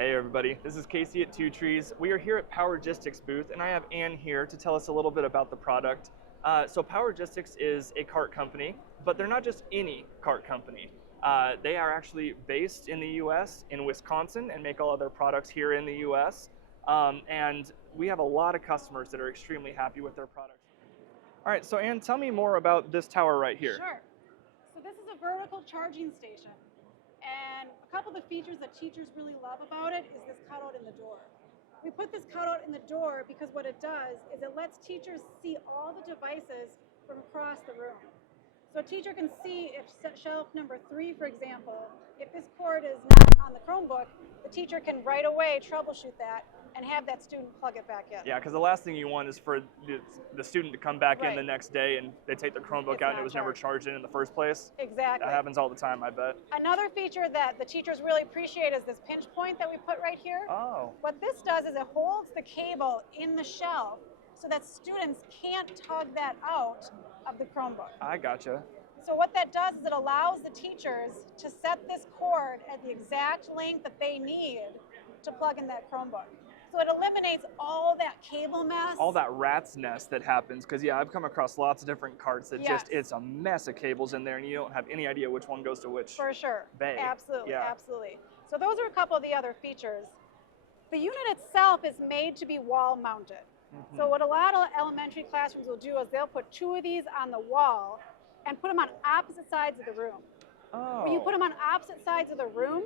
Hey everybody, this is Casey at Two Trees. We are here at PowerGistics booth, and I have Anne here to tell us a little bit about the product. So PowerGistics is a cart company, but they're not just any cart company. They are actually based in the U.S., in Wisconsin, and make all of their products here in the U.S. And we have a lot of customers that are extremely happy with their products. All right, so Anne, tell me more about this tower right here. Sure. So this is a vertical charging station. And a couple of the features that teachers really love about it is this cutout in the door. We put this cutout in the door because what it does is it lets teachers see all the devices from across the room. So a teacher can see if shelf number 3, for example, if this cord is not on the Chromebook, the teacher can right away troubleshoot that and have that student plug it back in. Yeah, because the last thing you want is for the student to come back in the next day and they take their Chromebook out and it was never charged in the first place. Exactly. That happens all the time, I bet. Another feature that the teachers really appreciate is this pinch point that we put right here. Oh. What this does is it holds the cable in the shelf so that students can't tug that out of the Chromebook. I gotcha. So what that does is it allows the teachers to set this cord at the exact length that they need to plug in that Chromebook. So it eliminates all that cable mess. All that rat's nest that happens, because yeah, I've come across lots of different carts that it's a mess of cables in there and you don't have any idea which one goes to which For sure. bay. Absolutely, Yeah. absolutely. So those are a couple of the other features. The unit itself is made to be wall mounted. Mm-hmm. So what a lot of elementary classrooms will do is they'll put 2 of these on the wall and put them on opposite sides of the room. Oh. When you put them on opposite sides of the room,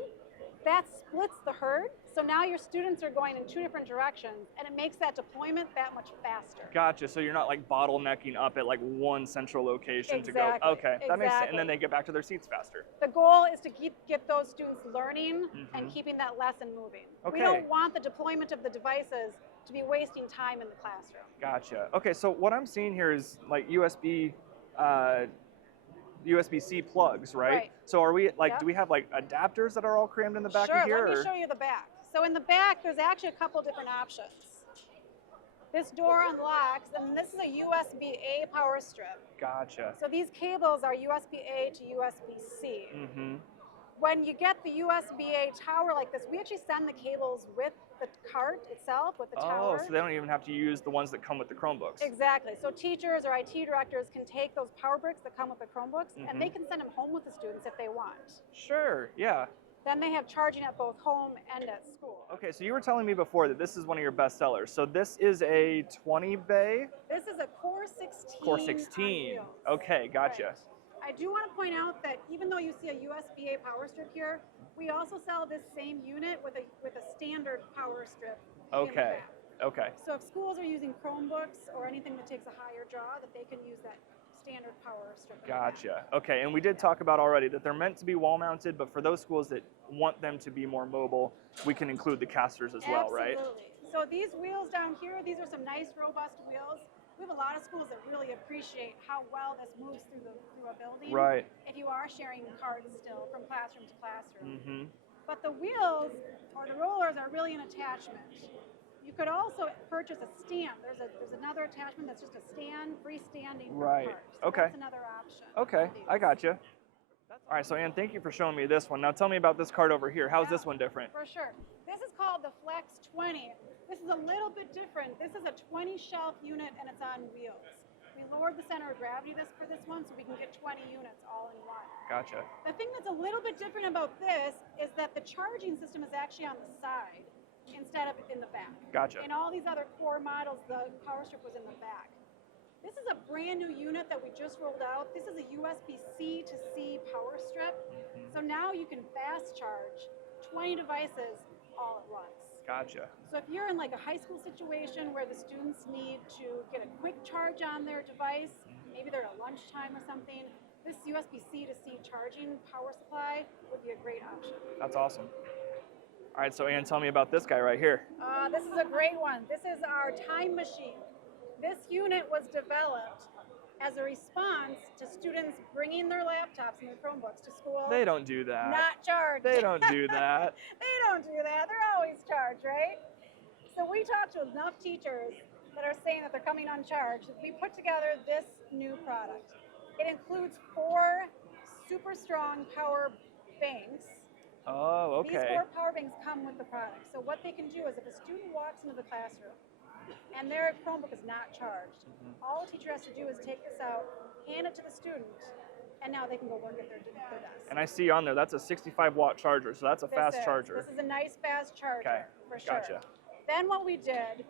that splits the herd. So now your students are going in 2 different directions, and it makes that deployment that much faster. Gotcha. So you're not like bottlenecking up at like one central location to go. Exactly. Okay, that makes sense. And then they get back to their seats faster. The goal is to get those students learning and keeping that lesson moving. Okay. We don't want the deployment of the devices to be wasting time in the classroom. Gotcha. Okay, so what I'm seeing here is like USB-C plugs, right? So are we like, do we have like adapters that are all crammed in the back of here? Sure, let me show you the back. So in the back, there's actually a couple different options. This door unlocks, and this is a USB-A power strip. Gotcha. So these cables are USB-A to USB-C. Mm-hmm. When you get the USB-A tower like this, we actually send the cables with the cart itself, with the tower. Oh, so they don't even have to use the ones that come with the Chromebooks. Exactly. So teachers or IT directors can take those power bricks that come with the Chromebooks, and they can send them home with the students if they want. Sure, yeah. Then they have charging at both home and at school. Okay, so you were telling me before that this is one of your best sellers. So this is a 20 bay? This is a Core 16. Core 16. Okay, gotcha. Right. I do want to point out that even though you see a USB-A power strip here, we also sell this same unit with a standard power strip. Okay. Okay. So if schools are using Chromebooks or anything that takes a higher draw, that they can use that standard power strip. Gotcha. Okay, and we did talk about already that they're meant to be wall mounted, but for those schools that want them to be more mobile, we can include the casters as well, right? Absolutely. So these wheels down here, these are some nice robust wheels. We have a lot of schools that really appreciate how well this moves through a building. Right. If you are sharing cards still from classroom to classroom. But the wheels or the rollers are really an attachment. You could also purchase a stand. There's another attachment that's just a stand, freestanding. Right. So okay. That's another option. Okay, I gotcha. All right, so Anne, thank you for showing me this one. Now tell me about this card over here. How's this one different? For sure. This is called the Flex 20. This is a little bit different. This is a 20 shelf unit and it's on wheels. We lowered the center of gravity for this one so we can get 20 units all in one. Gotcha. The thing that's a little bit different about this is that the charging system is actually on the side instead of in the back. Gotcha. In all these other core models, the power strip was in the back. This is a brand new unit that we just rolled out. This is a USB-C to C power strip. So now you can fast charge 20 devices all at once. Gotcha. So if you're in like a high school situation where the students need to get a quick charge on their device, maybe they're at lunchtime or something, this USB-C to C charging power supply would be a great option. That's awesome. All right, so Anne, tell me about this guy right here. This is a great one. This is our time machine. This unit was developed as a response to students bringing their laptops and their Chromebooks to school. They don't do that. Not charged. They don't do that. They don't do that. They're always charged, right? So we talked to enough teachers that are saying that they're coming uncharged. We put together this new product. It includes 4 super strong power banks Oh, These okay. 4 power banks come with the product. So what they can do is if a student walks into the classroom and their Chromebook is not charged, all a teacher has to do is take this out, hand it to the student, and now they can go work at their desk. And I see on there, that's a 65-watt charger, so that's a fast charger. This is a nice fast charger, for sure. Gotcha. Then what we did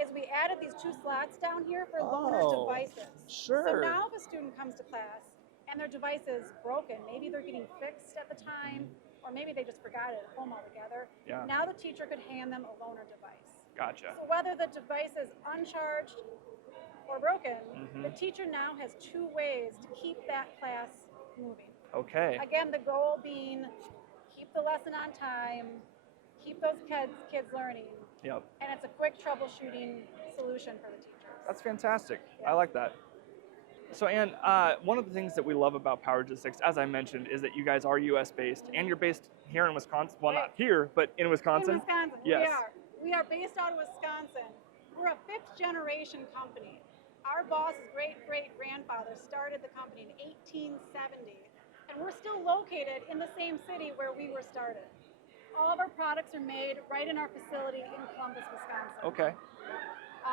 is we added these 2 slots down here for loaner devices. Sure. So now if a student comes to class and their device is broken, maybe they're getting fixed at the time, or maybe they just forgot it at home altogether. Yeah. Now the teacher could hand them a loaner device. Gotcha. So whether the device is uncharged or broken, the teacher now has 2 ways to keep that class moving. Okay. Again, the goal being keep the lesson on time, keep those kids learning, Yep. and it's a quick troubleshooting solution for the teachers. That's fantastic. Yeah. I like that. So Anne, one of the things that we love about PowerGistics, as I mentioned, is that you guys are U.S. based, and you're based here in Wisconsin. Well, not here, but in Wisconsin. In Wisconsin, yes. We are based out of Wisconsin. We're a 5th generation company. Our boss's great-great-grandfather started the company in 1870, and we're still located in the same city where we were started. All of our products are made right in our facility in Columbus, Wisconsin. Okay.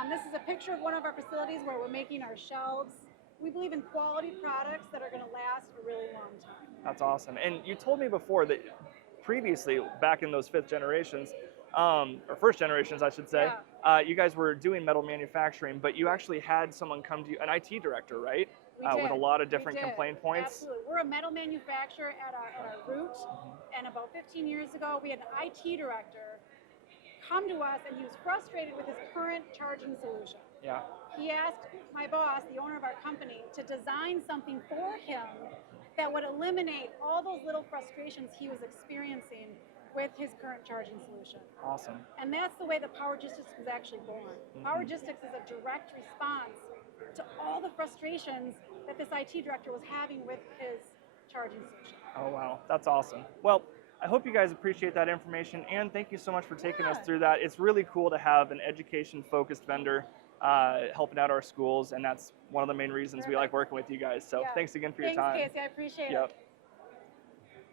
This is a picture of one of our facilities where we're making our shelves. We believe in quality products that are going to last a really long time. That's awesome. And you told me before that previously, back in those 5th generations, or 1st generations, I should say, you guys were doing metal manufacturing, but you actually had someone come to you, an IT director, right? With a lot of different complaint points. Absolutely. We're a metal manufacturer at our root, and about 15 years ago, we had an IT director come to us, and he was frustrated with his current charging solution. Yeah. He asked my boss, the owner of our company, to design something for him that would eliminate all those little frustrations he was experiencing with his current charging solution. Awesome. And that's the way that PowerGistics was actually born. PowerGistics is a direct response to all the frustrations that this IT director was having with his charging solution. Oh, wow. That's awesome. Well, I hope you guys appreciate that information, and thank you so much for taking us through that. It's really cool to have an education-focused vendor helping out our schools, and that's one of the main reasons we like working with you guys. So thanks again for your time. Thanks, Casey. I appreciate it. Yep.